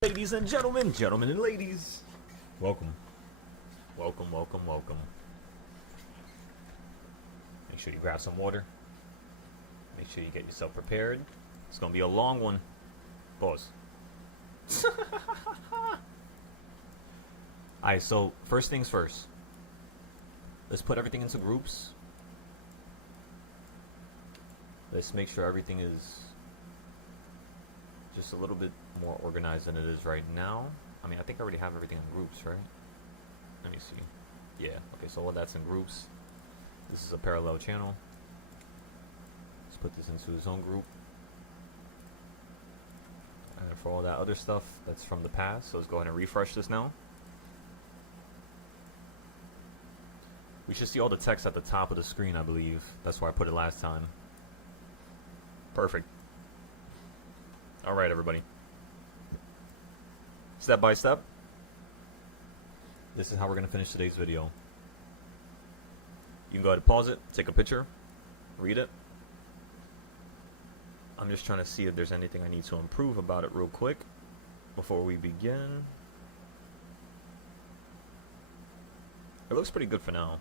Ladies and gentlemen, gentlemen and ladies, welcome. Welcome, welcome, welcome. Make sure you grab some water. Make sure you get yourself prepared. It's gonna be a long one. Pause. Alright, so first things first. Let's put everything into groups. Let's make sure everything is just a little bit more organized than it is right now. I mean, I think I already have everything in groups, right? Let me see. Yeah, okay, so all that's in groups. This is a parallel channel. Let's put this into a zone group. And for all that other stuff, that's from the past. So let's go ahead and refresh this now. We should see all the text at the top of the screen, I believe. That's where I put it last time. Perfect. Alright, everybody. Step by step. This is how we're going to finish today's video. You can go ahead and pause it, take a picture, read it. I'm just trying to see if there's anything I need to improve about it real quick before we begin. It looks pretty good for now.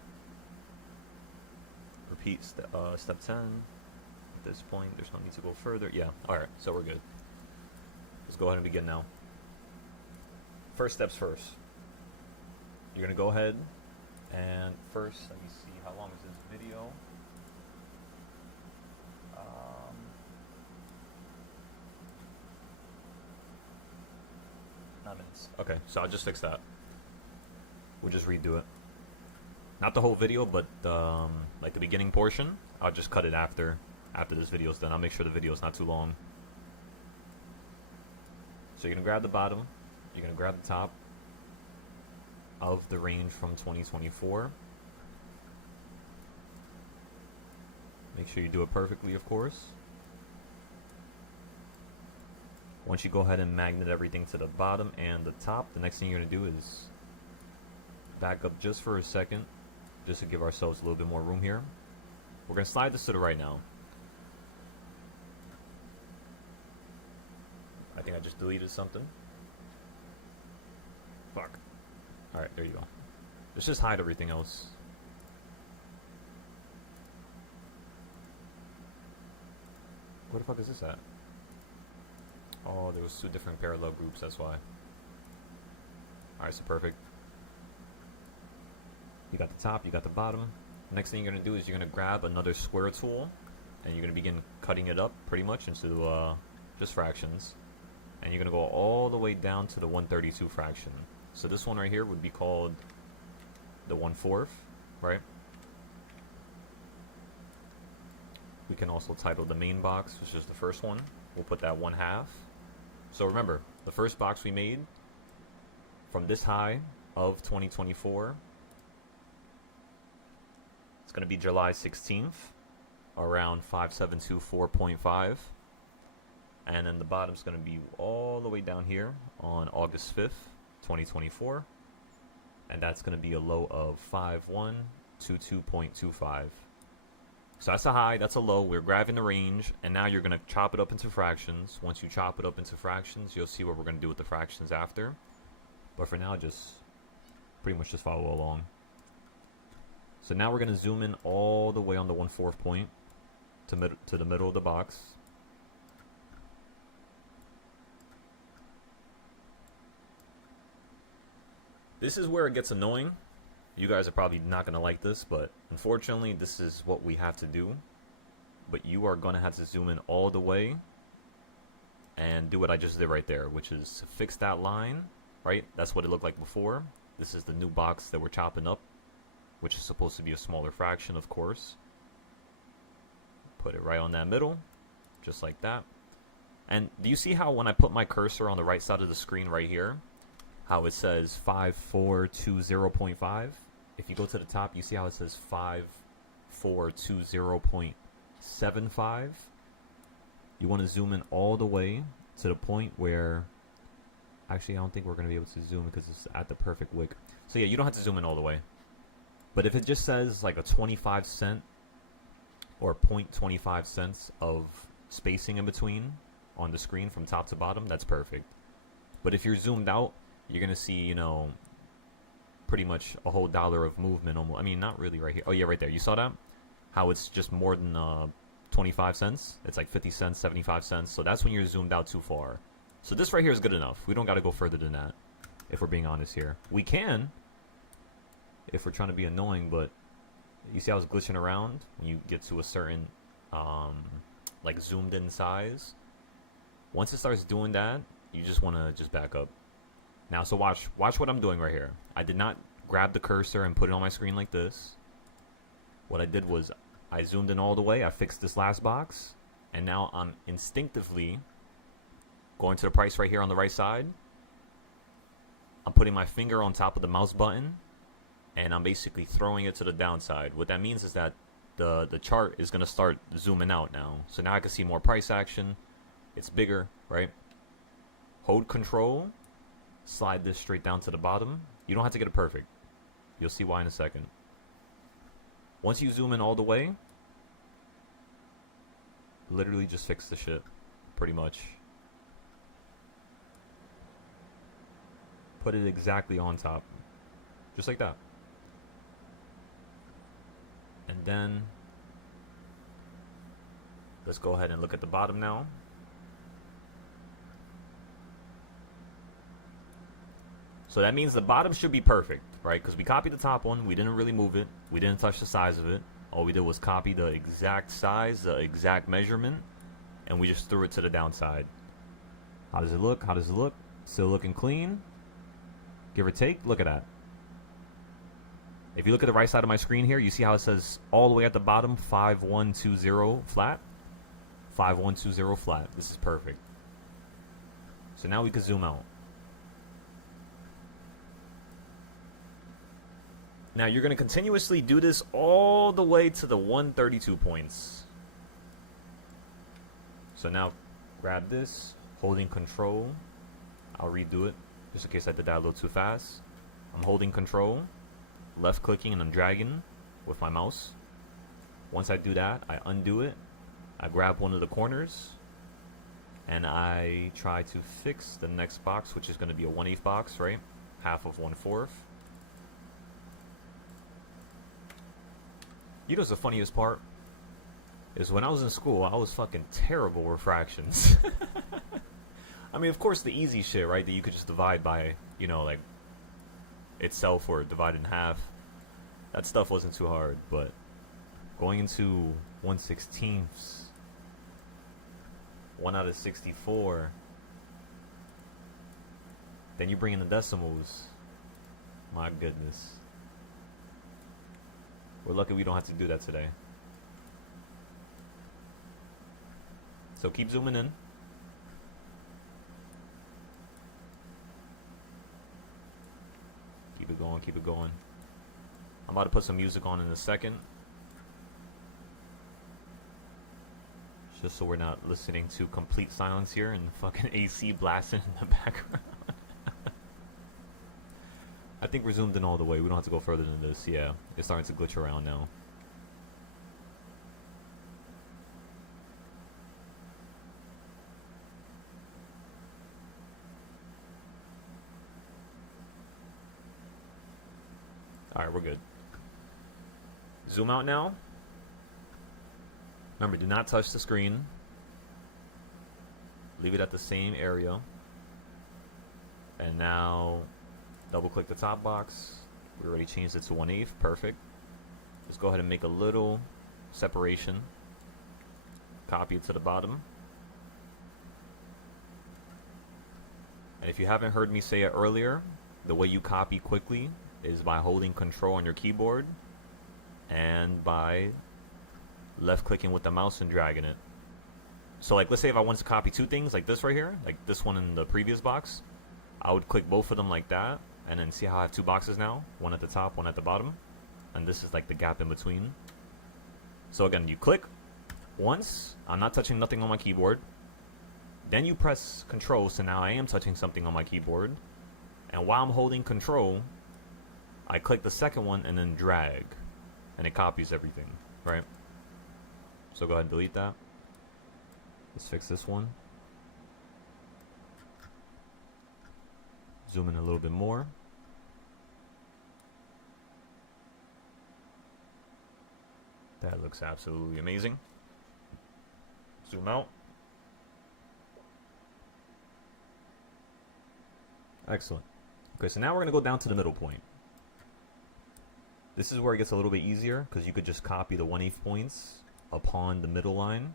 Repeat step 10. At this point, there's no need to go further. Yeah, alright, so we're good. Let's go ahead and begin now. First steps first. You're going to go ahead and first, let me see, how long is this video? 9 minutes. Okay, so I'll just fix that. We'll just redo it. Not the whole video, but like the beginning portion. I'll just cut it after this video's done. I'll make sure the video's not too long. So you're going to grab the bottom, you're going to grab the top of the range from 2024. Make sure you do it perfectly, of course. Once you go ahead and magnet everything to the bottom and the top, the next thing you're going to do is back up just for a second, just to give ourselves a little bit more room here. We're going to slide this to the right now. I think I just deleted something. Fuck. Alright, there you go. Let's just hide everything else. Where the fuck is this at? Oh, there was two different parallel groups, that's why. Alright, so perfect. You got the top, you got the bottom. Next thing you're going to do is you're going to grab another square tool, and you're going to begin cutting it up pretty much into just fractions. And you're going to go all the way down to the 132 fraction. So this one right here would be called the 1/4, right? We can also title the main box, which is the first one. We'll put that 1/2. So remember, the first box we made from this high of 2024, it's going to be July 16th, around 5724.5. And then the bottom's going to be all the way down here on August 5th, 2024. And that's going to be a low of 5122.25. So that's a high, that's a low. We're grabbing the range, and now you're going to chop it up into fractions. Once you chop it up into fractions, you'll see what we're going to do with the fractions after. But for now, just pretty much just follow along. So now we're going to zoom in all the way on the 1/4 point to the middle of the box. This is where it gets annoying. You guys are probably not going to like this, but unfortunately, this is what we have to do. But you are going to have to zoom in all the way and do what I just did right there, which is fix that line, right? That's what it looked like before. This is the new box that we're chopping up, which is supposed to be a smaller fraction, of course. Put it right on that middle, just like that. And do you see how when I put my cursor on the right side of the screen right here, how it says 5420.5? If you go to the top, you see how it says 5420.75? You want to zoom in all the way to the point where... Actually, I don't think we're going to be able to zoom because it's at the perfect wick. So yeah, you don't have to zoom in all the way. But if it just says like a 25 cent or 0.25 cents of spacing in between on the screen from top to bottom, that's perfect. But if you're zoomed out, you're gonna see, you know, pretty much a whole dollar of movement. Almost. I mean, not really right here. Oh yeah, right there. You saw that? How it's just more than 25 cents. It's like 50 cents, 75 cents. So that's when you're zoomed out too far. So this right here is good enough. We don't got to go further than that, if we're being honest here. We can, if we're trying to be annoying, but you see how it's glitching around when you get to a certain, like zoomed in size. Once it starts doing that, you just want to just back up. Now, so watch what I'm doing right here. I did not grab the cursor and put it on my screen like this. What I did was I zoomed in all the way. I fixed this last box, and now I'm instinctively going to the price right here on the right side. I'm putting my finger on top of the mouse button, and I'm basically throwing it to the downside. What that means is that the chart is going to start zooming out now. So now I can see more price action. It's bigger, right? Hold control, slide this straight down to the bottom. You don't have to get it perfect. You'll see why in a second. Once you zoom in all the way, literally just fix the shit, pretty much. Put it exactly on top, just like that. And then let's go ahead and look at the bottom now. So that means the bottom should be perfect, right? Because we copied the top one, we didn't really move it, we didn't touch the size of it. All we did was copy the exact size, the exact measurement, and we just threw it to the downside. How does it look? How does it look? Still looking clean, give or take. Look at that. If you look at the right side of my screen here, you see how it says all the way at the bottom 5120 flat. 5120 flat. This is perfect. So now we can zoom out. Now you're going to continuously do this all the way to the 132 points. So now grab this, holding control. I'll redo it just in case I did that a little too fast. I'm holding control, left clicking, and I'm dragging with my mouse. Once I do that, I undo it. I grab one of the corners and I try to fix the next box, which is going to be a 1/8 box, right? Half of 1/4. You know what's the funniest part? Is when I was in school, I was fucking terrible with fractions. I mean, of course, the easy shit, right? That you could just divide by, you know, like itself or divide in half. That stuff wasn't too hard, but going into 1/16, 1 out of 64, then you bring in the decimals. My goodness. We're lucky we don't have to do that today. So keep zooming in. Keep it going, keep it going. I'm about to put some music on in a second. Just so we're not listening to complete silence here and fucking AC blasting in the background. I think we're zoomed in all the way. We don't have to go further than this. Yeah, it's starting to glitch around now. Alright, we're good. Zoom out now. Remember, do not touch the screen. Leave it at the same area. And now double click the top box. We already changed it to 1/8. Perfect. Let's go ahead and make a little separation. Copy it to the bottom. And if you haven't heard me say it earlier, the way you copy quickly is by holding control on your keyboard and by left clicking with the mouse and dragging it. So like, let's say if I wanted to copy two things like this right here, like this one in the previous box, I would click both of them like that, and then see how I have two boxes now, one at the top, one at the bottom, and this is like the gap in between. So again, you click once, I'm not touching nothing on my keyboard, then you press control, so now I am touching something on my keyboard, and while I'm holding control, I click the second one and then drag, and it copies everything, right? So go ahead and delete that. Let's fix this one. Zoom in a little bit more. That looks absolutely amazing. Zoom out. Excellent. Okay, so now we're going to go down to the middle point. This is where it gets a little bit easier because you could just copy the 1/8 points upon the middle line.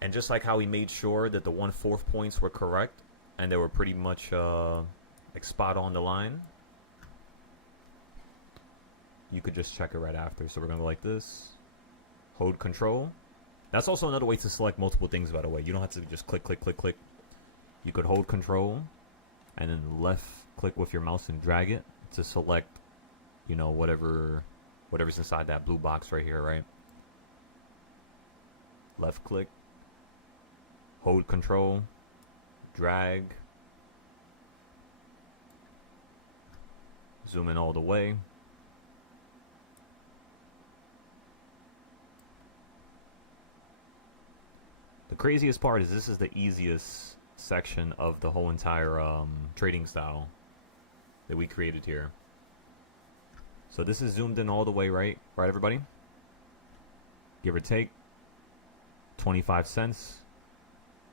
And just like how we made sure that the 1/4 points were correct and they were pretty much like spot on the line, you could just check it right after. So we're going to go like this. Hold control. That's also another way to select multiple things, by the way. You don't have to just click, click, click, click. You could hold control and then left click with your mouse and drag it to select, you know, whatever's inside that blue box right here, right? Left click, hold control, drag, zoom in all the way. The craziest part is this is the easiest section of the whole entire trading style that we created here. So this is zoomed in all the way, right everybody? Give or take 25 cents,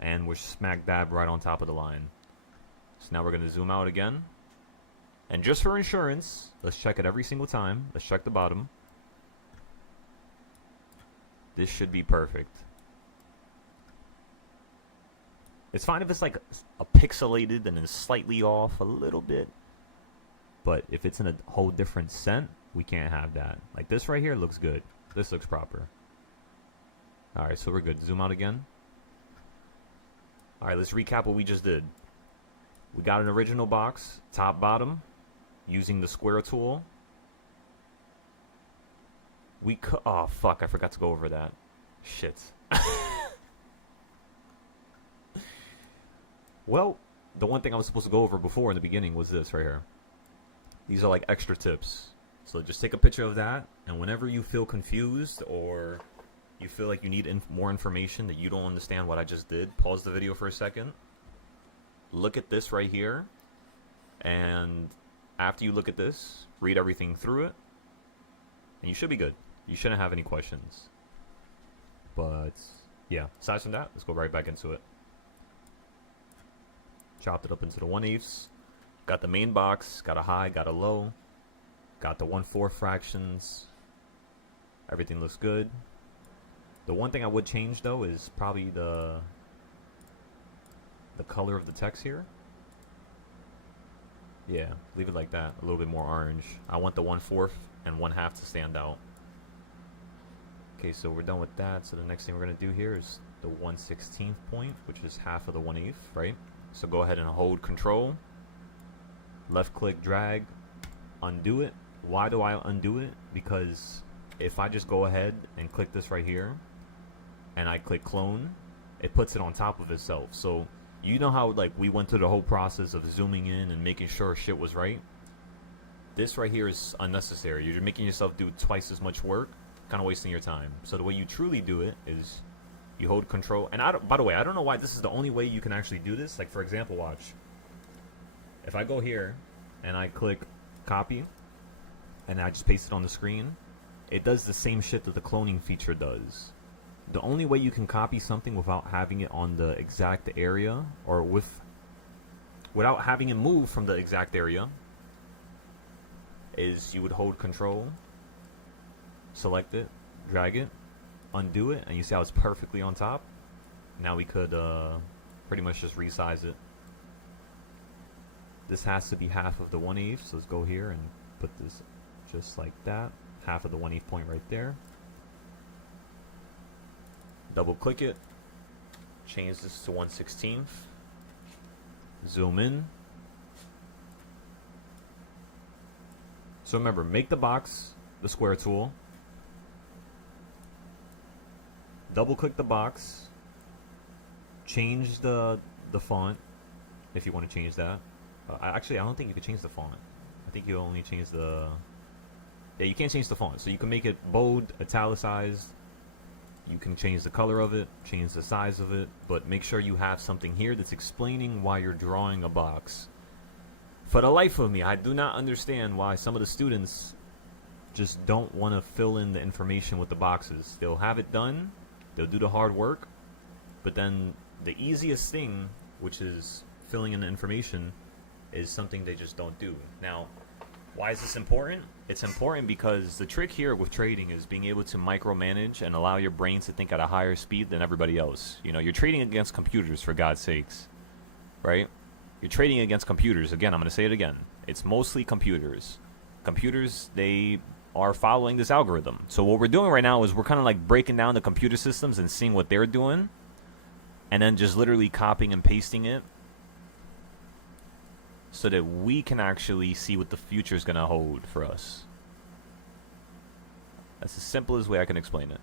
and we're smack dab right on top of the line. So now we're going to zoom out again, and just for insurance, let's check it every single time. Let's check the bottom. This should be perfect. It's fine if it's like a pixelated and then slightly off a little bit. But if it's in a whole different scent, we can't have that. Like this right here looks good. This looks proper. Alright, so we're good. Zoom out again. Alright, let's recap what we just did. We got an original box, top, bottom, using the square tool. Oh, fuck, I forgot to go over that. Shit. Well, the one thing I was supposed to go over before in the beginning was this right here. These are like extra tips. So just take a picture of that, and whenever you feel confused or you feel like you need more information that you don't understand what I just did, pause the video for a second. Look at this right here. And after you look at this, read everything through it. And you should be good. You shouldn't have any questions. But yeah, aside from that, let's go right back into it. Chopped it up into the 1/8. Got the main box, got a high, got a low. Got the 1/4 fractions. Everything looks good. The one thing I would change though is probably the color of the text here. Yeah, leave it like that, a little bit more orange. I want the 1/4 and 1/2 to stand out. Okay, so we're done with that. So the next thing we're gonna do here is the 1/16 point, which is half of the 1/8, right? So go ahead and hold control, left click, drag, undo it. Why do I undo it? Because if I just go ahead and click this right here and I click clone, it puts it on top of itself. So you know how like we went through the whole process of zooming in and making sure shit was right? This right here is unnecessary. You're making yourself do twice as much work, kind of wasting your time. So the way you truly do it is you hold control. And by the way, I don't know why this is the only way you can actually do this. Like for example, watch. If I go here and I click copy and I just paste it on the screen, it does the same shit that the cloning feature does. The only way you can copy something without having it on the exact area or without having it move from the exact area is you would hold control, select it, drag it, undo it, and you see how it's perfectly on top. Now we could pretty much just resize it. This has to be half of the 1/8, so let's go here and put this just like that. Half of the 1/8 point right there. Double click it, change this to 1/16. Zoom in. So remember, make the box the square tool. Double click the box. Change the font if you want to change that. Actually, I don't think you can change the font. I think you only change the... Yeah, you can't change the font. So you can make it bold, italicized. You can change the color of it, change the size of it, but make sure you have something here that's explaining why you're drawing a box. For the life of me, I do not understand why some of the students just don't want to fill in the information with the boxes. They'll have it done, they'll do the hard work, but then the easiest thing, which is filling in the information, is something they just don't do. Now, why is this important? It's important because the trick here with trading is being able to micromanage and allow your brain to think at a higher speed than everybody else. You know, you're trading against computers, for God's sakes, right? You're trading against computers. Again, I'm going to say it again. It's mostly computers. Computers, they are following this algorithm. So what we're doing right now is we're kind of like breaking down the computer systems and seeing what they're doing, and then just literally copying and pasting it so that we can actually see what the future is going to hold for us. That's the simplest way I can explain it.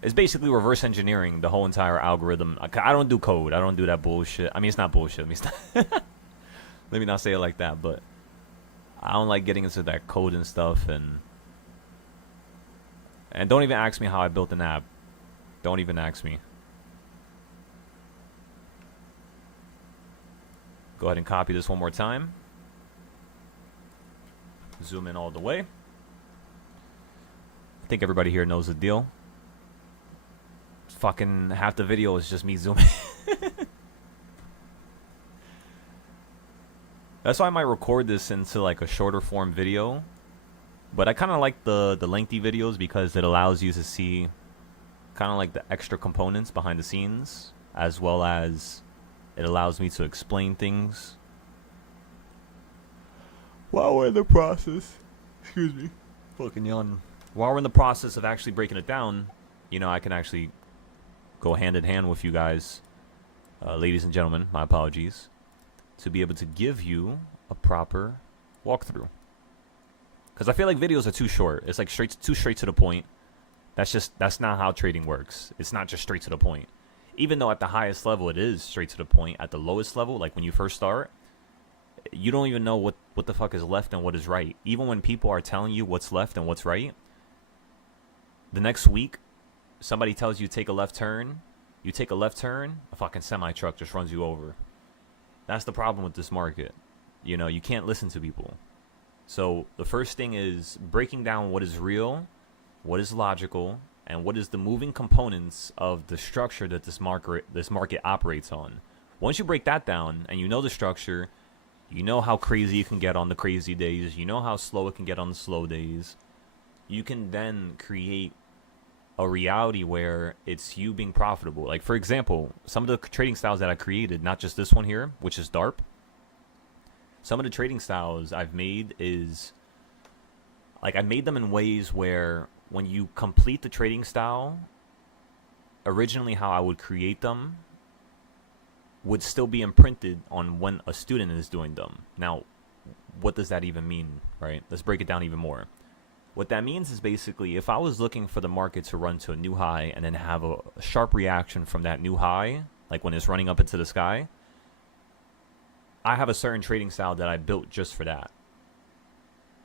It's basically reverse engineering the whole entire algorithm. I don't do code. I don't do that bullshit. I mean, it's not bullshit. Let me not say it like that, but I don't like getting into that code and stuff. And don't even ask me how I built an app. Don't even ask me. Go ahead and copy this one more time. Zoom in all the way. I think everybody here knows the deal. Fucking half the video is just me zooming. That's why I might record this into like a shorter form video. But I kind of like the lengthy videos because it allows you to see kind of like the extra components behind the scenes, as well as it allows me to explain things while we're in the process. Excuse me. Fucking yawn. While we're in the process of actually breaking it down, you know, I can actually go hand in hand with you guys, ladies and gentlemen, my apologies, to be able to give you a proper walkthrough. Because I feel like videos are too short. It's like too straight to the point. That's not how trading works. It's not just straight to the point. Even though at the highest level it is straight to the point, at the lowest level, like when you first start, you don't even know what the fuck is left and what is right. Even when people are telling you what's left and what's right, the next week, somebody tells you take a left turn, you take a left turn, a fucking semi-truck just runs you over. That's the problem with this market. You know, you can't listen to people. So the first thing is breaking down what is real, what is logical, and what is the moving components of the structure that this market operates on. Once you break that down and you know the structure, you know how crazy it can get on the crazy days, you know how slow it can get on the slow days, you can then create a reality where it's you being profitable. Like, for example, some of the trading styles that I created, not just this one here, which is Darp, some of the trading styles I've made is, like, I made them in ways where when you complete the trading style, originally how I would create them would still be imprinted on when a student is doing them. Now, what does that even mean, right? Let's break it down even more. What that means is basically if I was looking for the market to run to a new high and then have a sharp reaction from that new high, like when it's running up into the sky, I have a certain trading style that I built just for that.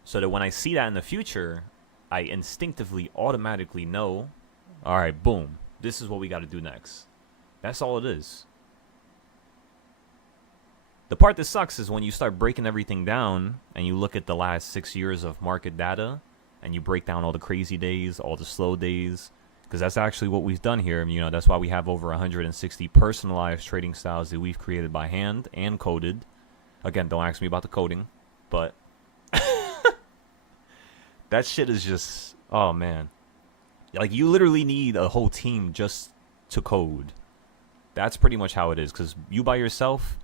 So that when I see that in the future, I instinctively, automatically know, all right, boom, this is what we got to do next. That's all it is. The part that sucks is when you start breaking everything down and you look at the last 6 years of market data and you break down all the crazy days, all the slow days, because that's actually what we've done here. You know, that's why we have over 160 personalized trading styles that we've created by hand and coded. Again, don't ask me about the coding, but that shit is just, oh man. Like, you literally need a whole team just to code. That's pretty much how it is, because you by yourself,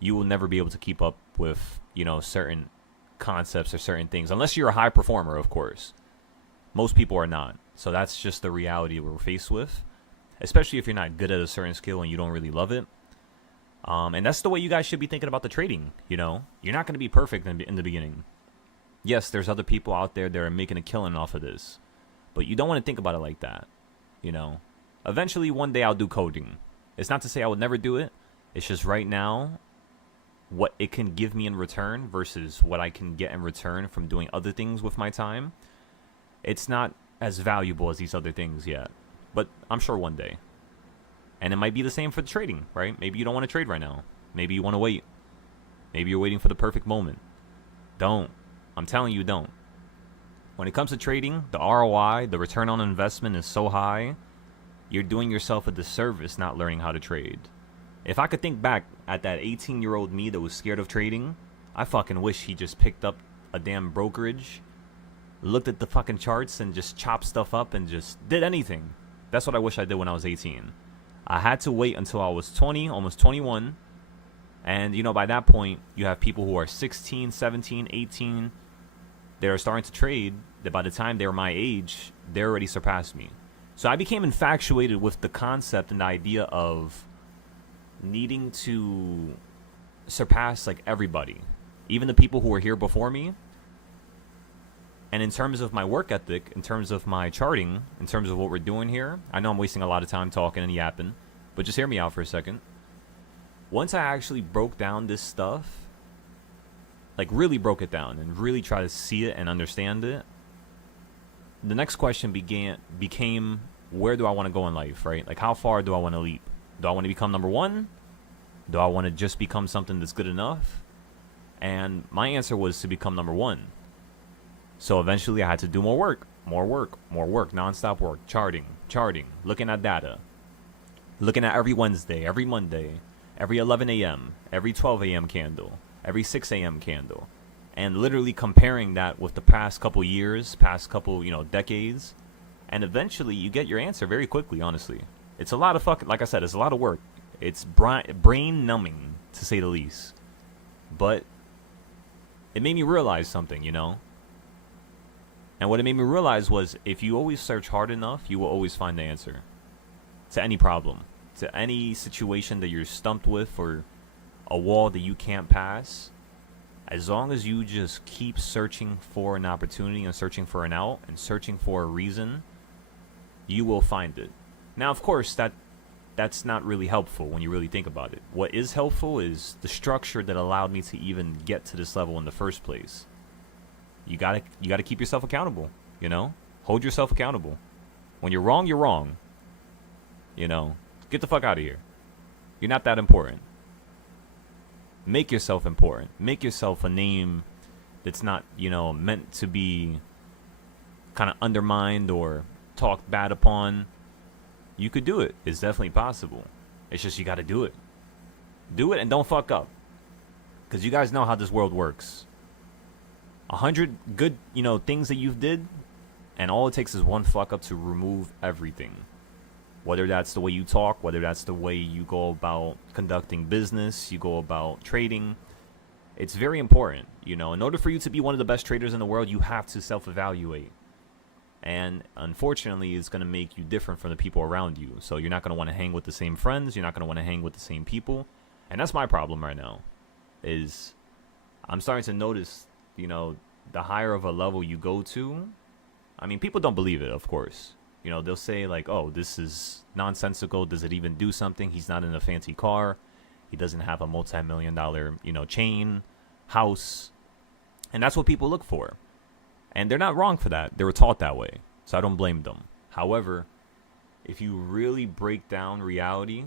you will never be able to keep up with, you know, certain concepts or certain things, unless you're a high performer, of course. Most people are not. So that's just the reality we're faced with, especially if you're not good at a certain skill and you don't really love it. And that's the way you guys should be thinking about the trading. You know, you're not going to be perfect in the beginning. Yes, there's other people out there that are making a killing off of this, but you don't want to think about it like that. You know, eventually one day I'll do coding. It's not to say I would never do it. It's just right now, what it can give me in return versus what I can get in return from doing other things with my time, it's not as valuable as these other things yet. But I'm sure one day. And it might be the same for the trading, right? Maybe you don't want to trade right now. Maybe you want to wait. Maybe you're waiting for the perfect moment. Don't. I'm telling you, don't. When it comes to trading, the ROI, the return on investment is so high, you're doing yourself a disservice not learning how to trade. If I could think back at that 18-year-old me that was scared of trading, I fucking wish he just picked up a damn brokerage, looked at the fucking charts and just chopped stuff up and just did anything. That's what I wish I did when I was 18. I had to wait until I was 20, almost 21. And, you know, by that point, you have people who are 16, 17, 18. They're starting to trade that by the time they were my age, they already surpassed me. So I became infatuated with the concept and the idea of needing to surpass, like, everybody. Even the people who were here before me. And in terms of my work ethic, in terms of my charting, in terms of what we're doing here, I know I'm wasting a lot of time talking and yapping, but just hear me out for a second. Once I actually broke down this stuff, like really broke it down and really try to see it and understand it, the next question became, where do I want to go in life, right? Like, how far do I want to leap? Do I want to become number one? Do I want to just become something that's good enough? And my answer was to become number one. So eventually I had to do more work, nonstop work, charting, looking at data, looking at every Wednesday, every Monday, every 11 a.m., every 12 a.m. candle, every 6 a.m. candle, and literally comparing that with the past couple years, past couple, decades, and eventually you get your answer very quickly, honestly. It's a lot of fucking, like I said, it's a lot of work. It's brain numbing, to say the least. But it made me realize something, And what it made me realize was, if you always search hard enough, you will always find the answer to any problem, to any situation that you're stumped with, or a wall that you can't pass. As long as you just keep searching for an opportunity and searching for an out and searching for a reason, you will find it. Now, of course, that's not really helpful when you really think about it. What is helpful is the structure that allowed me to even get to this level in the first place. You gotta keep yourself accountable, Hold yourself accountable. When you're wrong, you're wrong. Get the fuck out of here. You're not that important. Make yourself important. Make yourself a name that's not, meant to be kind of undermined or talked bad upon. You could do it. It's definitely possible. It's just you gotta do it. Do it and don't fuck up. Because you guys know how this world works. 100 good, things that you've did, and all it takes is one fuck up to remove everything. Whether that's the way you talk, whether that's the way you go about conducting business, you go about trading. It's very important, In order for you to be one of the best traders in the world, you have to self-evaluate. And unfortunately, it's going to make you different from the people around you. So you're not going to want to hang with the same friends. You're not going to want to hang with the same people. And that's my problem right now, is I'm starting to notice, the higher of a level you go to, I mean, people don't believe it, of course. They'll say like, oh, this is nonsensical. Does it even do something? He's not in a fancy car. He doesn't have a multi-million-dollar, chain, house. And that's what people look for. And they're not wrong for that. They were taught that way. So I don't blame them. However, if you really break down reality,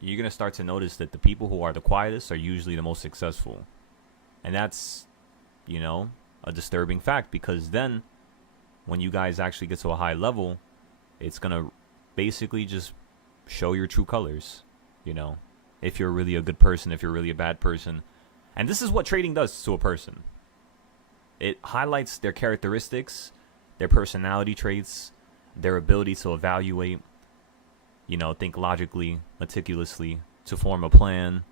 you're going to start to notice that the people who are the quietest are usually the most successful. And that's, a disturbing fact, because then when you guys actually get to a high level, it's going to basically just show your true colors, if you're really a good person, if you're really a bad person. And this is what trading does to a person. It highlights their characteristics, their personality traits, their ability to evaluate, think logically, meticulously, to form a plan,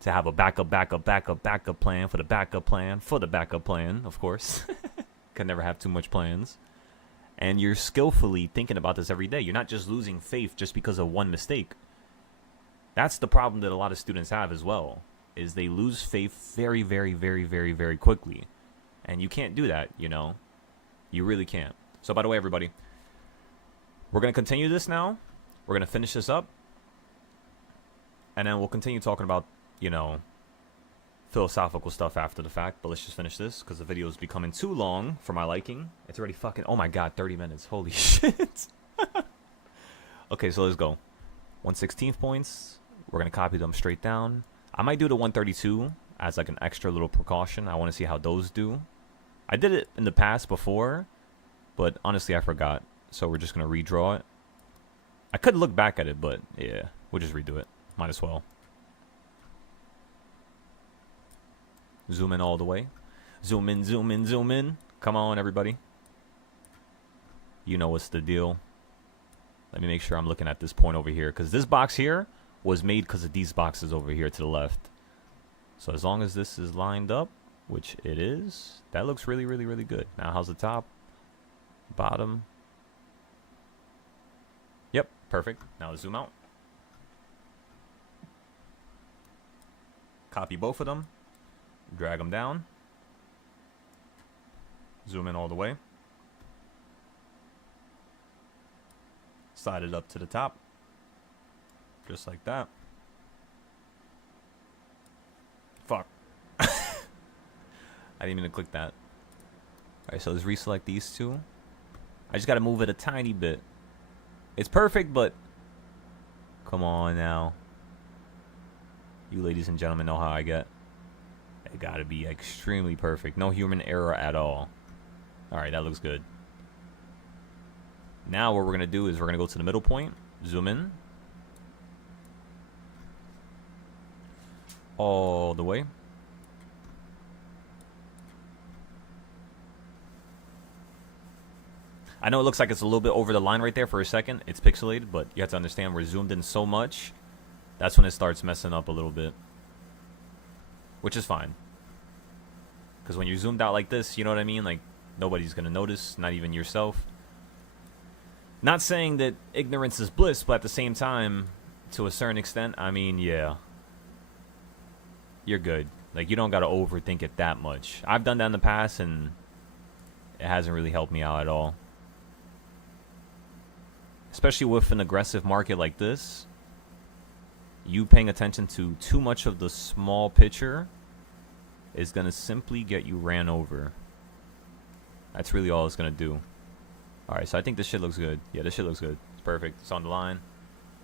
to have a backup plan for the backup plan, of course. Can never have too much plans. And you're skillfully thinking about this every day. You're not just losing faith just because of one mistake. That's the problem that a lot of students have as well, is they lose faith very, very, very, very, very quickly. And you can't do that, You really can't. So, by the way, everybody, we're going to continue this now. We're going to finish this up. And then we'll continue talking about, philosophical stuff after the fact. But let's just finish this, because the video is becoming too long for my liking. It's already fucking, oh my god, 30 minutes. Holy shit. Okay, so let's go. 1/16 points. We're going to copy them straight down. I might do the 132 as like an extra little precaution. I want to see how those do. I did it in the past before, but honestly I forgot. So we're just going to redraw it. I could look back at it, but yeah, we'll just redo it. Might as well. Zoom in all the way. Zoom in, zoom in, zoom in. Come on, everybody. You know what's the deal. Let me make sure I'm looking at this point over here, because this box here was made because of these boxes over here to the left. So as long as this is lined up, which it is, that looks really, really, really good. Now, how's the top? Bottom. Yep, perfect. Now zoom out. Copy both of them. Drag them down. Zoom in all the way. Slide it up to the top. Just like that. Fuck. I didn't mean to click that. Alright, so let's reselect these two. I just gotta move it a tiny bit. It's perfect, but come on now. You ladies and gentlemen know how I get. It gotta be extremely perfect. No human error at all. Alright, that looks good. Now what we're gonna do is we're gonna go to the middle point. Zoom in. All the way. I know it looks like it's a little bit over the line right there for a second. It's pixelated, but you have to understand we're zoomed in so much. That's when it starts messing up a little bit. Which is fine. Because when you're zoomed out like this, you know what I mean? Like, nobody's going to notice, not even yourself. Not saying that ignorance is bliss, but at the same time, to a certain extent, I mean, yeah. You're good. Like, you don't got to overthink it that much. I've done that in the past, and it hasn't really helped me out at all. Especially with an aggressive market like this, you paying attention to too much of the small picture is going to simply get you ran over. That's really all it's going to do. Alright, so I think this shit looks good. Yeah, this shit looks good. It's perfect. It's on the line.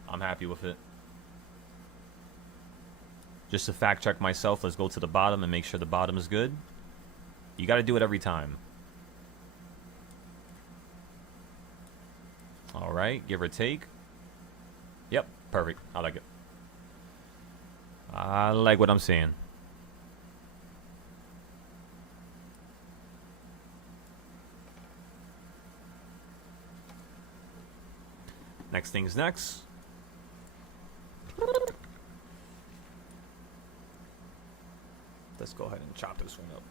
I'm happy with it. Just to fact check myself, let's go to the bottom and make sure the bottom is good. You got to do it every time. Alright, give or take. Yep, perfect. I like it. I like what I'm seeing. Next thing's next. Let's go ahead and chop this one up.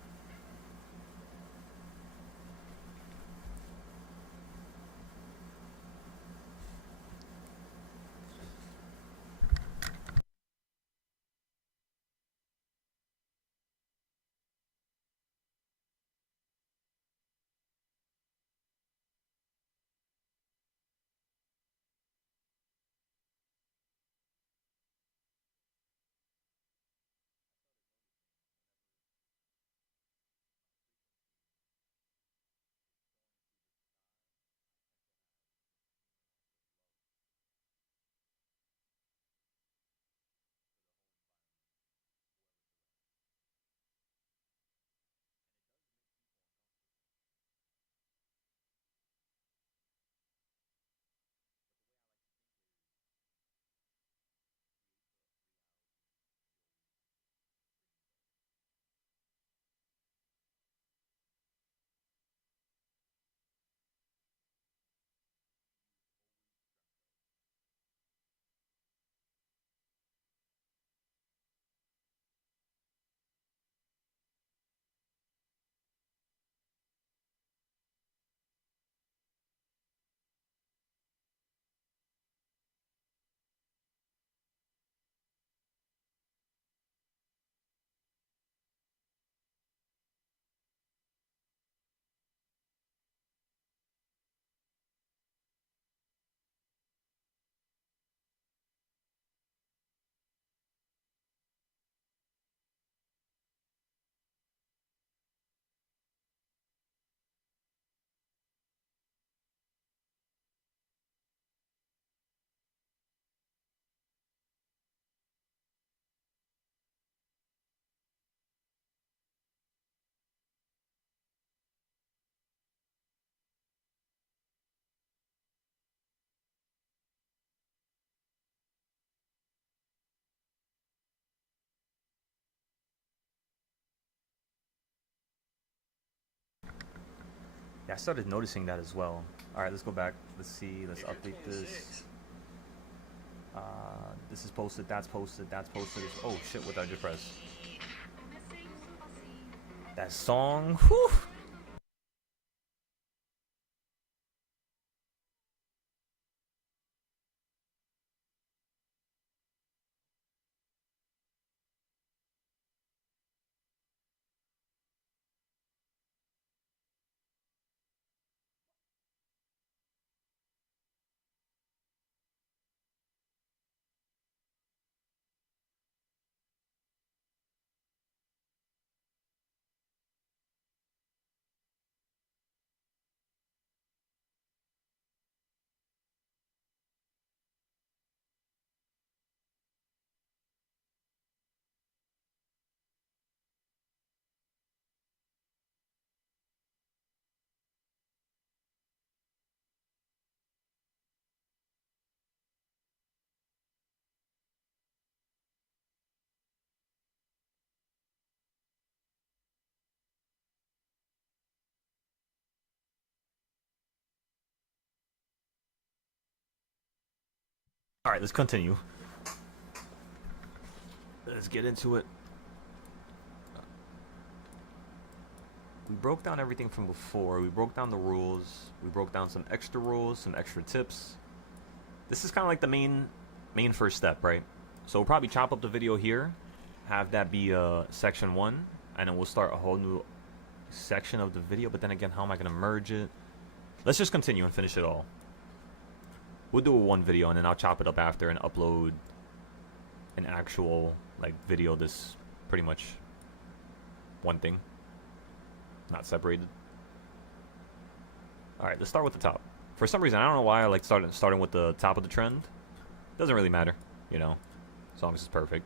Yeah, I started noticing that as well. All right, let's go back. Let's see. Let's update this. This is posted. That's posted. That's posted. Oh shit! What did I just press? That song. Whew. All right, let's continue. Let's get into it. We broke down everything from before. We broke down the rules. We broke down some extra rules, some extra tips. This is kind of like the main first step, right? So we'll probably chop up the video here, have that be section 1, and then we'll start a whole new section of the video. But then again, how am I going to merge it? Let's just continue and finish it all. We'll do a one video, and then I'll chop it up after and upload an actual like video. This pretty much one thing, not separated. All right, let's start with the top. For some reason, I don't know why I like starting with the top of the trend. Doesn't really matter, you know, as long as it's perfect.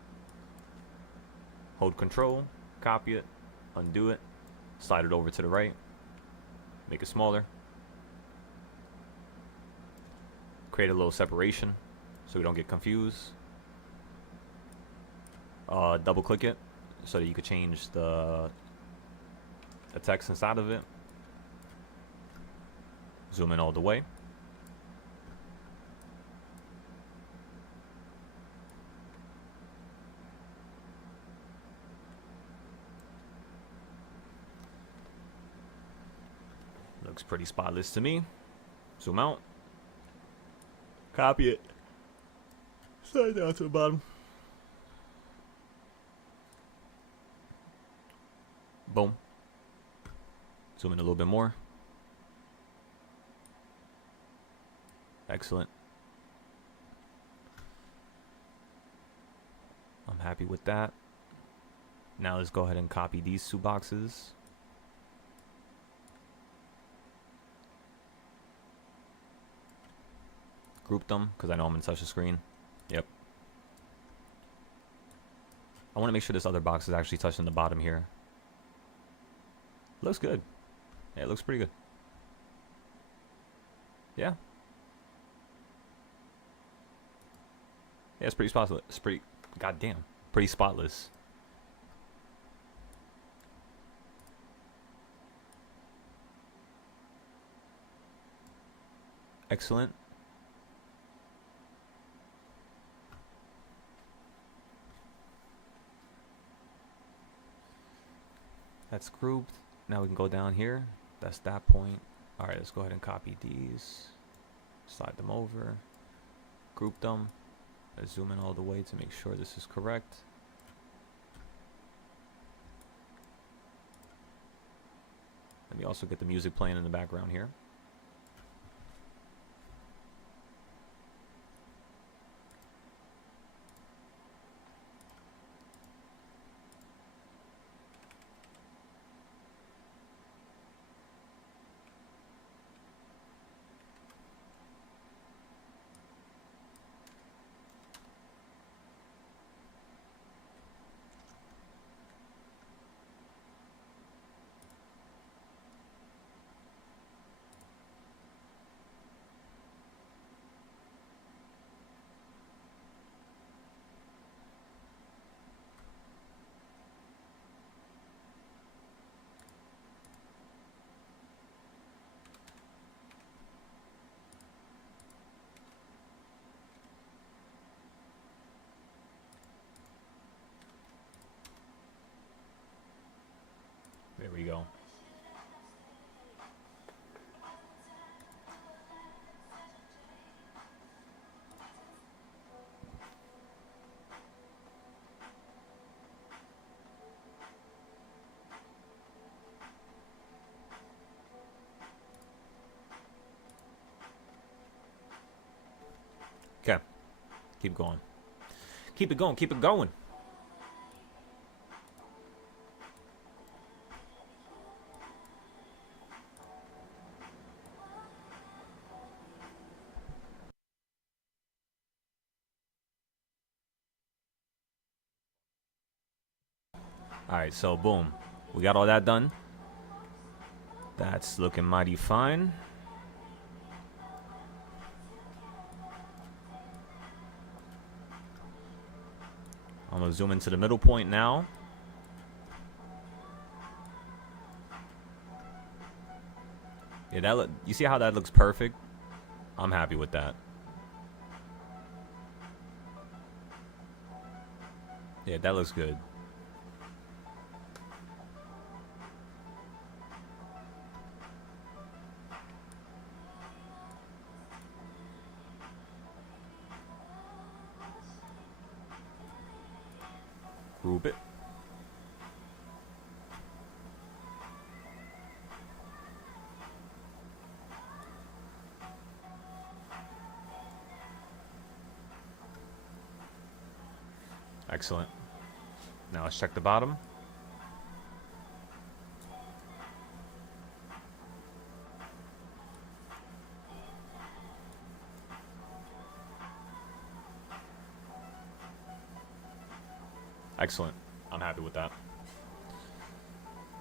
Hold Control, copy it, undo it, slide it over to the right, make it smaller, create a little separation so we don't get confused. Double click it so that you could change the text inside of it. Zoom in all the way. Looks pretty spotless to me. Zoom out. Copy it. Slide down to the bottom. Boom. Zoom in a little bit more. Excellent. I'm happy with that. Now let's go ahead and copy these two boxes. Group them, because I know I'm in touch the screen. Yep. I want to make sure this other box is actually touching the bottom here. Looks good. Yeah, it looks pretty good. Yeah. Yeah, it's pretty spotless. It's pretty, goddamn, pretty spotless. Excellent. That's grouped. Now we can go down here. That's that point. All right, let's go ahead and copy these. Slide them over. Group them. Let's zoom in all the way to make sure this is correct. Let me also get the music playing in the background here. Keep going. Keep it going. Keep it going. Alright, so boom. We got all that done. That's looking mighty fine. I'm going to zoom into the middle point now. Yeah, that you see how that looks perfect? I'm happy with that. Yeah, that looks good. Group it. Excellent. Now let's check the bottom. Excellent. I'm happy with that.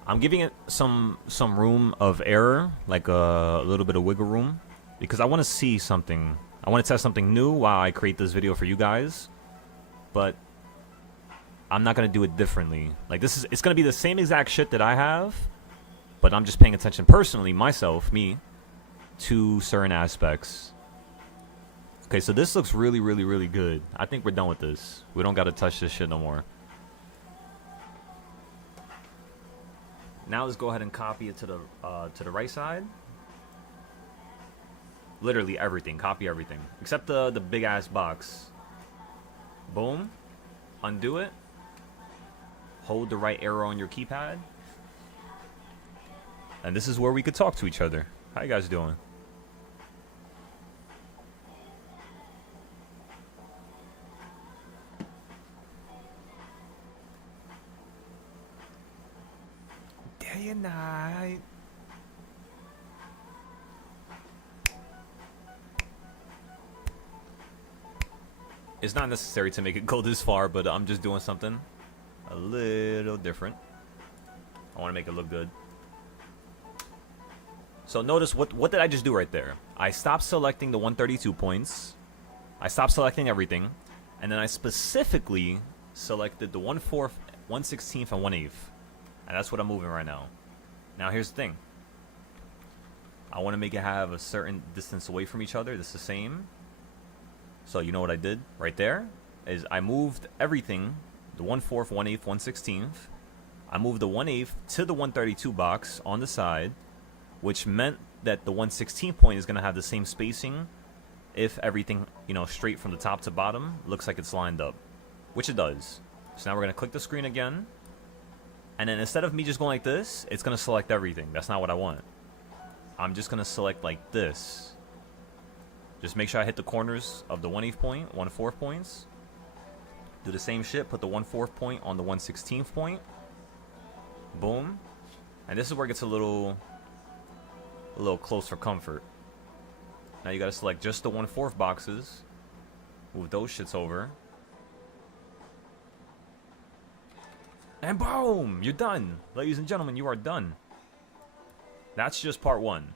I'm giving it some room of error, like a little bit of wiggle room, because I want to see something. I want to test something new while I create this video for you guys, but I'm not going to do it differently. Like it's going to be the same exact shit that I have, but I'm just paying attention personally, me, to certain aspects. Okay, so this looks really, really, really good. I think we're done with this. We don't got to touch this shit no more. Now let's go ahead and copy it to the right side. Literally everything. Copy everything. Except the big ass box. Boom. Undo it. Hold the right arrow on your keypad. And this is where we could talk to each other. How you guys doing? Day and night. It's not necessary to make it go this far, but I'm just doing something a little different. I want to make it look good. So notice what did I just do right there? I stopped selecting the 132 points. I stopped selecting everything. And then I specifically selected the 1/4, 1/16, and 1/8. And that's what I'm moving right now. Now here's the thing. I want to make it have a certain distance away from each other. This is the same. So you know what I did right there is I moved everything, the 1/4, 1/8, 1/16. I moved the 1/8 to the 132 box on the side, which meant that the 1/16 point is going to have the same spacing if everything, you know, straight from the top to bottom looks like it's lined up, which it does. So now we're going to click the screen again. And then instead of me just going like this, it's going to select everything. That's not what I want. I'm just going to select like this. Just make sure I hit the corners of the 1/8 point, 1/4 points. Do the same shit. Put the 1/4 point on the 1/16 point. Boom. And this is where it gets a little close for comfort. Now you got to select just the 1/4 boxes. Move those shits over. And boom! You're done. Ladies and gentlemen, you are done. That's just part one.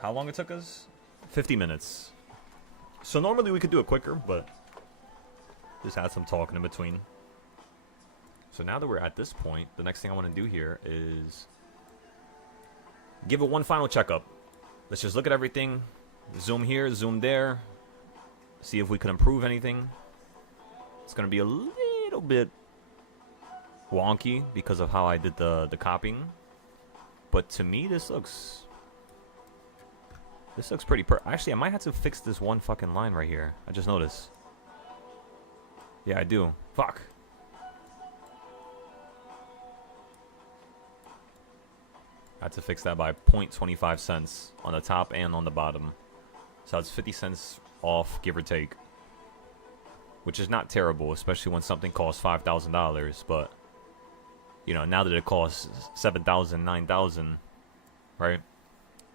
How long it took us? 50 minutes. So normally we could do it quicker, but just had some talking in between. So now that we're at this point, the next thing I want to do here is give it one final checkup. Let's just look at everything. Zoom here, zoom there. See if we can improve anything. It's going to be a little bit wonky because of how I did the copying. But to me, this looks pretty actually, I might have to fix this one fucking line right here. I just noticed. Yeah, I do. Fuck. I had to fix that by 0.25 cents on the top and on the bottom. So it's 50 cents off, give or take. Which is not terrible, especially when something costs $5,000. But, you know, now that it costs 7,000, 9,000, right?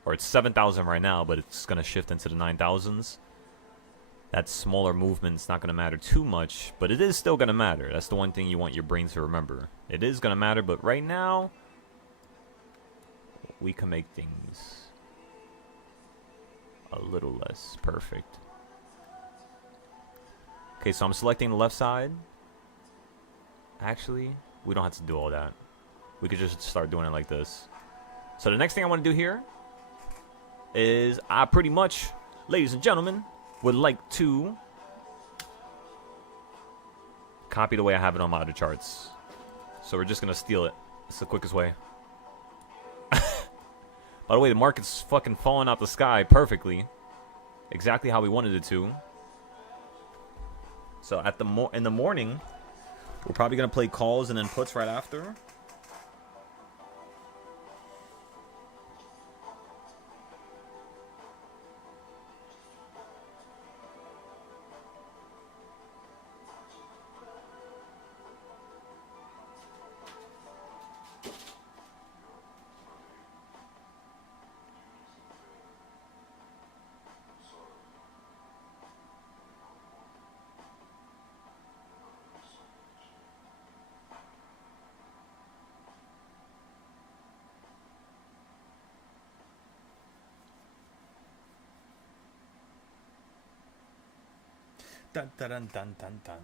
Or it's 7,000 right now, but it's going to shift into the 9,000s. That smaller movement's not going to matter too much, but it is still going to matter. That's the one thing you want your brain to remember. It is going to matter, but right now, we can make things a little less perfect. Okay, so I'm selecting the left side. Actually, we don't have to do all that. We could just start doing it like this. So the next thing I want to do here is I pretty much, ladies and gentlemen, would like to copy the way I have it on my other charts. So we're just going to steal it. It's the quickest way. By the way, the market's fucking falling out the sky perfectly. Exactly how we wanted it to. So at in the morning, we're probably going to play calls and then puts right after. Dun, dun, dun, dun, dun, dun.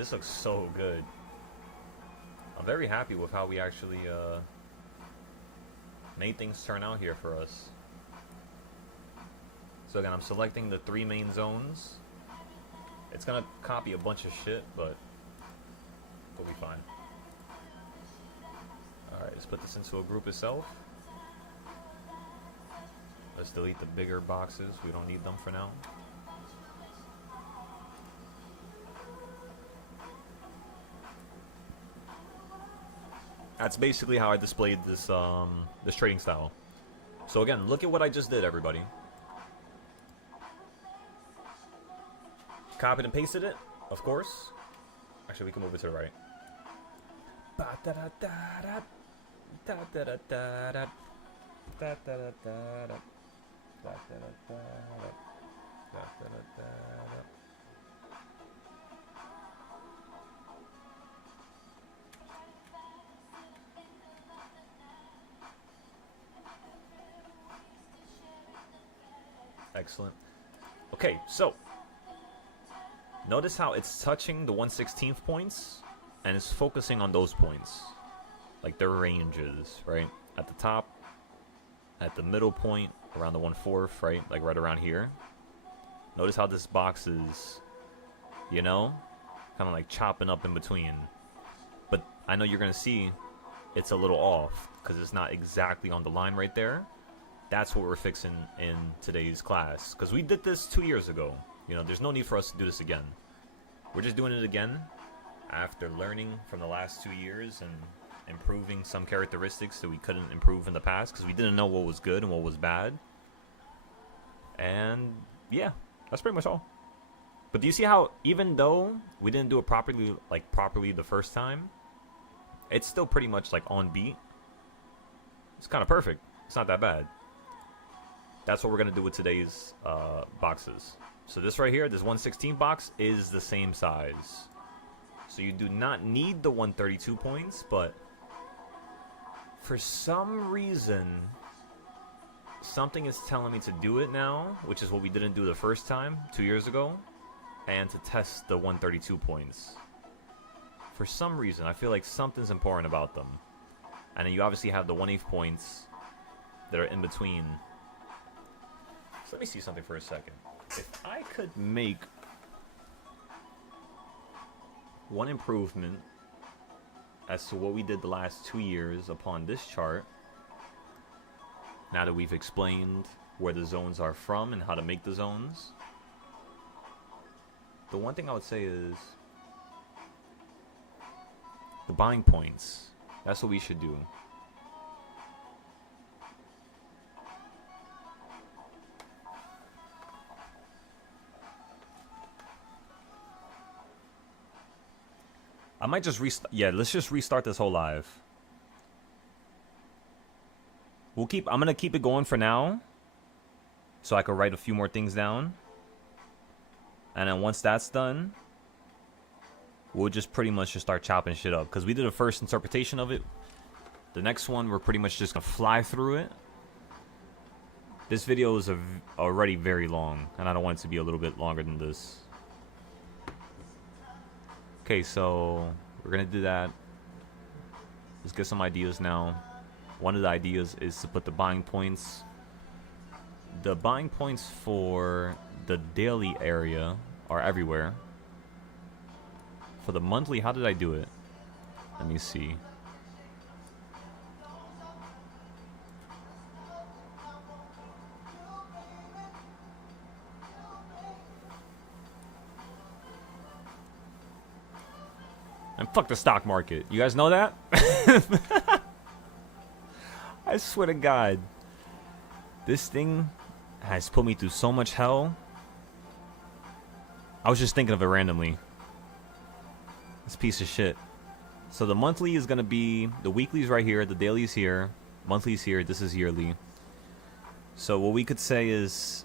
This looks so good. I'm very happy with how we actually made things turn out here for us. So again, I'm selecting the 3 main zones. It's gonna copy a bunch of shit, but it'll be fine. Alright, let's put this into a group itself. Let's delete the bigger boxes. We don't need them for now. That's basically how I displayed this this trading style. So again, look at what I just did, everybody. Copied and pasted it, of course. Actually, we can move it to the right. Excellent. Okay, so notice how it's touching the 1/16th points and it's focusing on those points, like their ranges, right? At the top, at the middle point, around the 1/4, right? Like right around here. Notice how this box is, you know, kind of like chopping up in between. But I know you're going to see it's a little off because it's not exactly on the line right there. That's what we're fixing in today's class, because we did this 2 years ago. You know, there's no need for us to do this again. We're just doing it again after learning from the last 2 years and improving some characteristics that we couldn't improve in the past because we didn't know what was good and what was bad. And yeah, that's pretty much all. But do you see how even though we didn't do it properly the first time, it's still pretty much like on beat? It's kind of perfect. It's not that bad. That's what we're going to do with today's boxes. So this right here, this 1/16 box is the same size. So you do not need the 132 points, but for some reason, something is telling me to do it now, which is what we didn't do the first time, 2 years ago, and to test the 132 points. For some reason, I feel like something's important about them. And then you obviously have the 1/8 points that are in between. So let me see something for a second. If I could make one improvement as to what we did the last 2 years upon this chart, now that we've explained where the zones are from and how to make the zones, the one thing I would say is the buying points. That's what we should do. I might just restart. Yeah, let's just restart this whole live. I'm gonna keep it going for now, so I can write a few more things down. And then once that's done, we'll just pretty much just start chopping shit up. Because we did a first interpretation of it. The next one, we're pretty much just gonna fly through it. This video is already very long, and I don't want it to be a little bit longer than this. Okay, so we're gonna do that. Let's get some ideas now. One of the ideas is to put the buying points. The buying points for the daily area are everywhere. For the monthly, how did I do it? Let me see. And fuck the stock market. You guys know that? I swear to God. This thing has put me through so much hell. I was just thinking of it randomly. This piece of shit. So the monthly is going to be... The weekly's right here. The daily's here. Monthly's here. This is yearly. So what we could say is...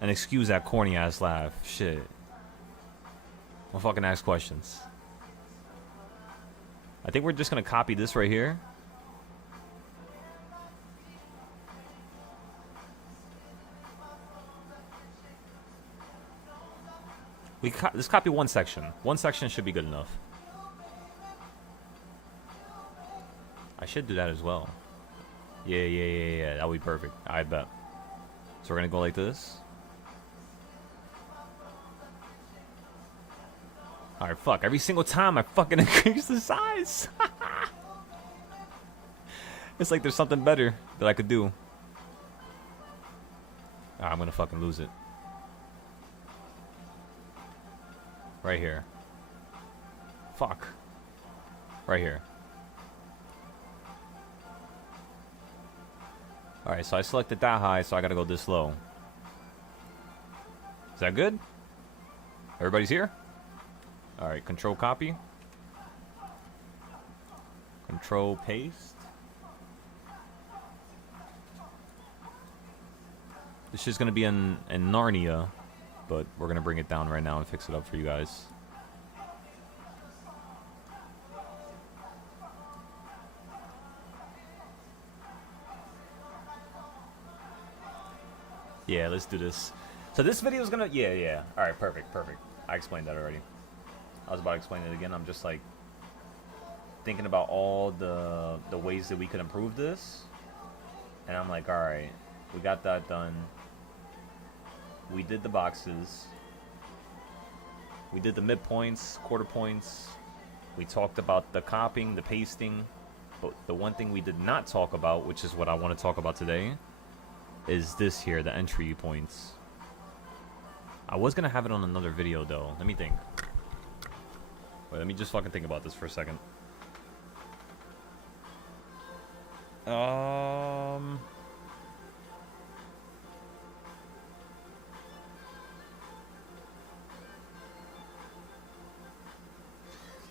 And excuse that corny ass laugh. Shit. I'll fucking ask questions. I think we're just going to copy this right here. Let's copy one section. One section should be good enough. I should do that as well. Yeah. That would be perfect. I bet. So we're gonna go like this. Alright, fuck. Every single time I fucking increase the size. It's like there's something better that I could do. I'm gonna fucking lose it. Right here. Fuck. Right here. Alright, so I selected that high, so I gotta go this low. Is that good? Everybody's here? Alright, control copy. Control paste. This is gonna be in Narnia, but we're gonna bring it down right now and fix it up for you guys. Yeah, let's do this. So this video is gonna, yeah. All right, perfect. I explained that already. I was about to explain it again. I'm just like thinking about all the ways that we could improve this, and I'm like, all right, we got that done. We did the boxes. We did the midpoints, quarter points. We talked about the copying, the pasting. But the one thing we did not talk about, which is what I want to talk about today, is this here, the entry points. I was going to have it on another video, though. Let me think. Wait, let me just fucking think about this for a second.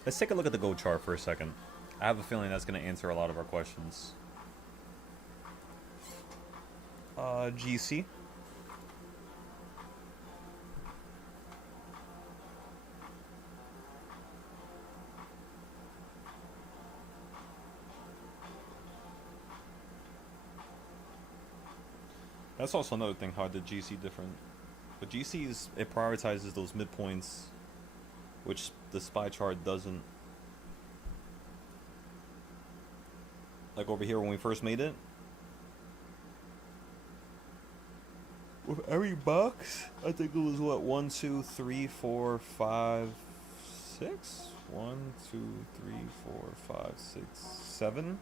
Let's take a look at the go chart for a second. I have a feeling that's going to answer a lot of our questions. GC. That's also another thing, how the GC different. But GC is, it prioritizes those midpoints, which the spy chart doesn't. Like over here when we first made it, with every box, I think it was what, 1, 2, 3, 4, 5, 6? 1, 2, 3, 4, 5, 6, 7.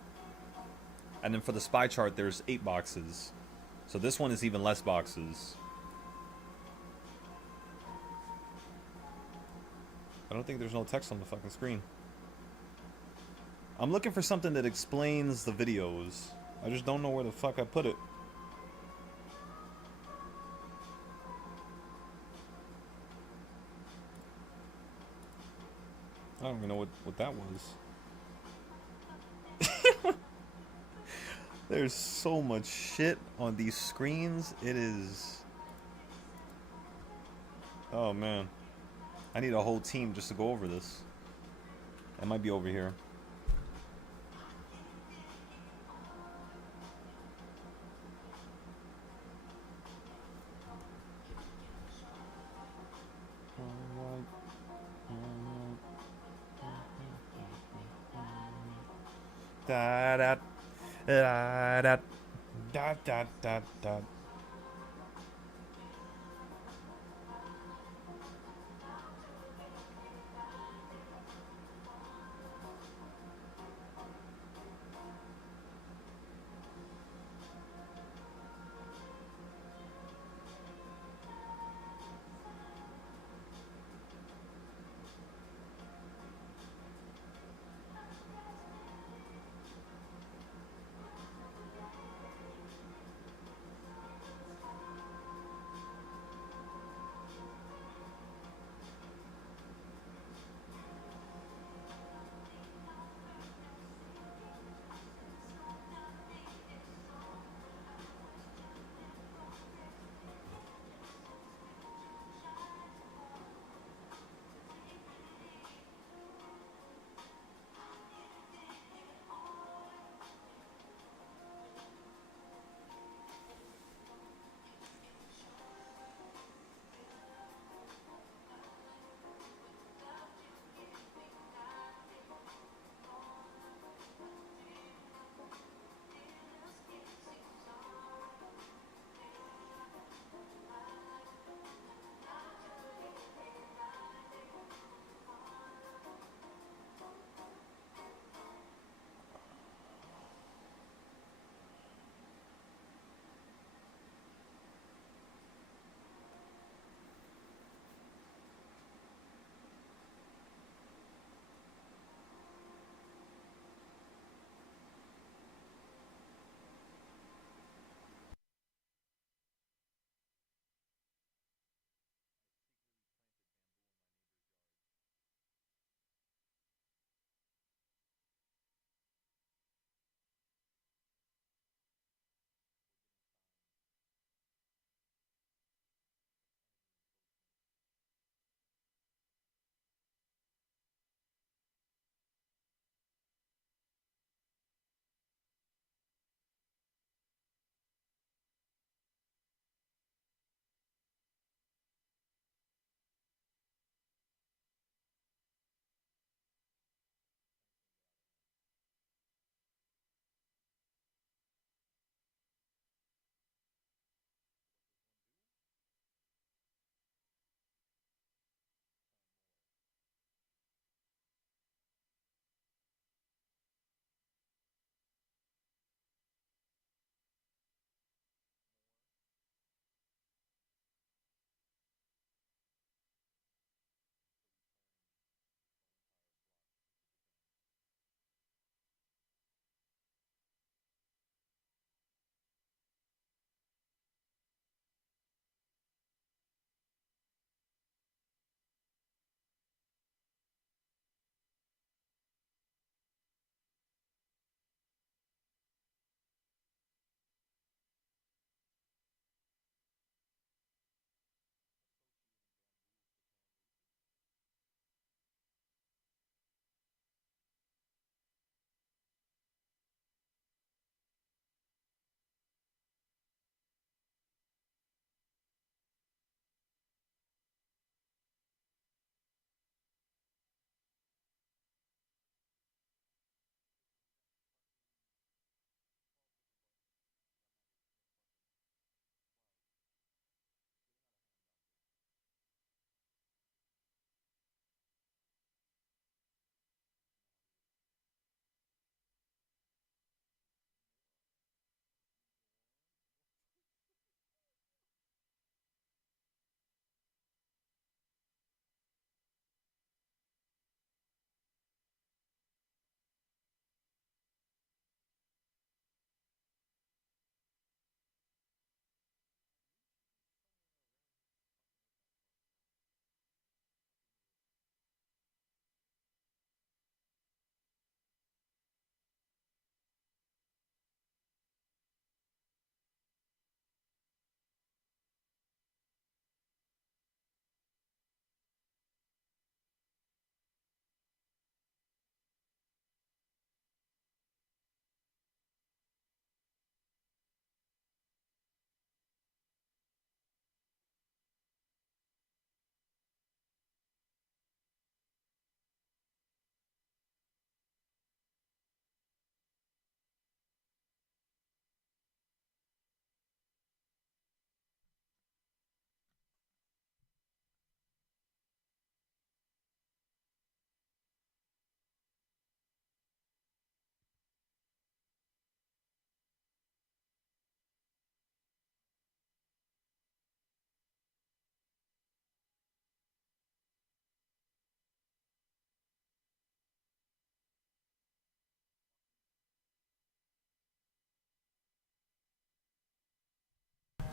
And then for the spy chart, there's 8 boxes. So this one is even less boxes. I don't think there's no text on the fucking screen. I'm looking for something that explains the videos. I just don't know where the fuck I put it. I don't even know what that was. There's so much shit on these screens. It is... Oh, man. I need a whole team just to go over this. It might be over here. Da da da da da da da da.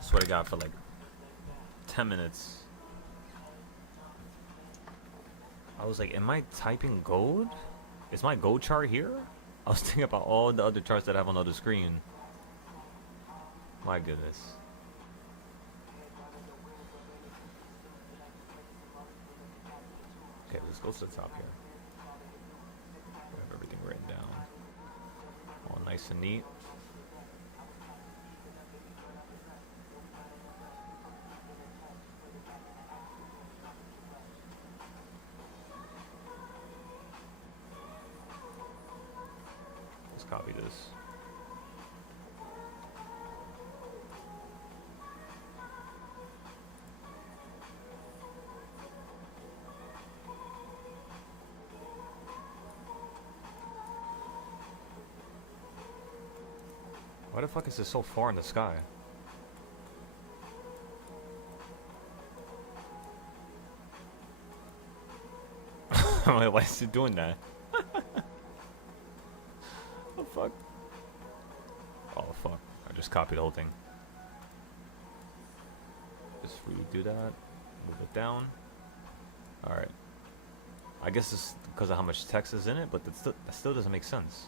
Swear to God, for like 10 minutes. I was like, am I typing gold? Is my gold chart here? I was thinking about all the other charts that I have on the other screen. My goodness. Okay, let's go to the top here. We have everything written down. All nice and neat. Let's copy this. Why the fuck is this so far in the sky? Wait, why is it doing that? Oh fuck. Oh fuck. I just copied the whole thing. Just redo that. Move it down. Alright. I guess it's because of how much text is in it, but that still doesn't make sense.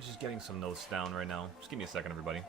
Just getting some notes down right now. Just give me a second, everybody.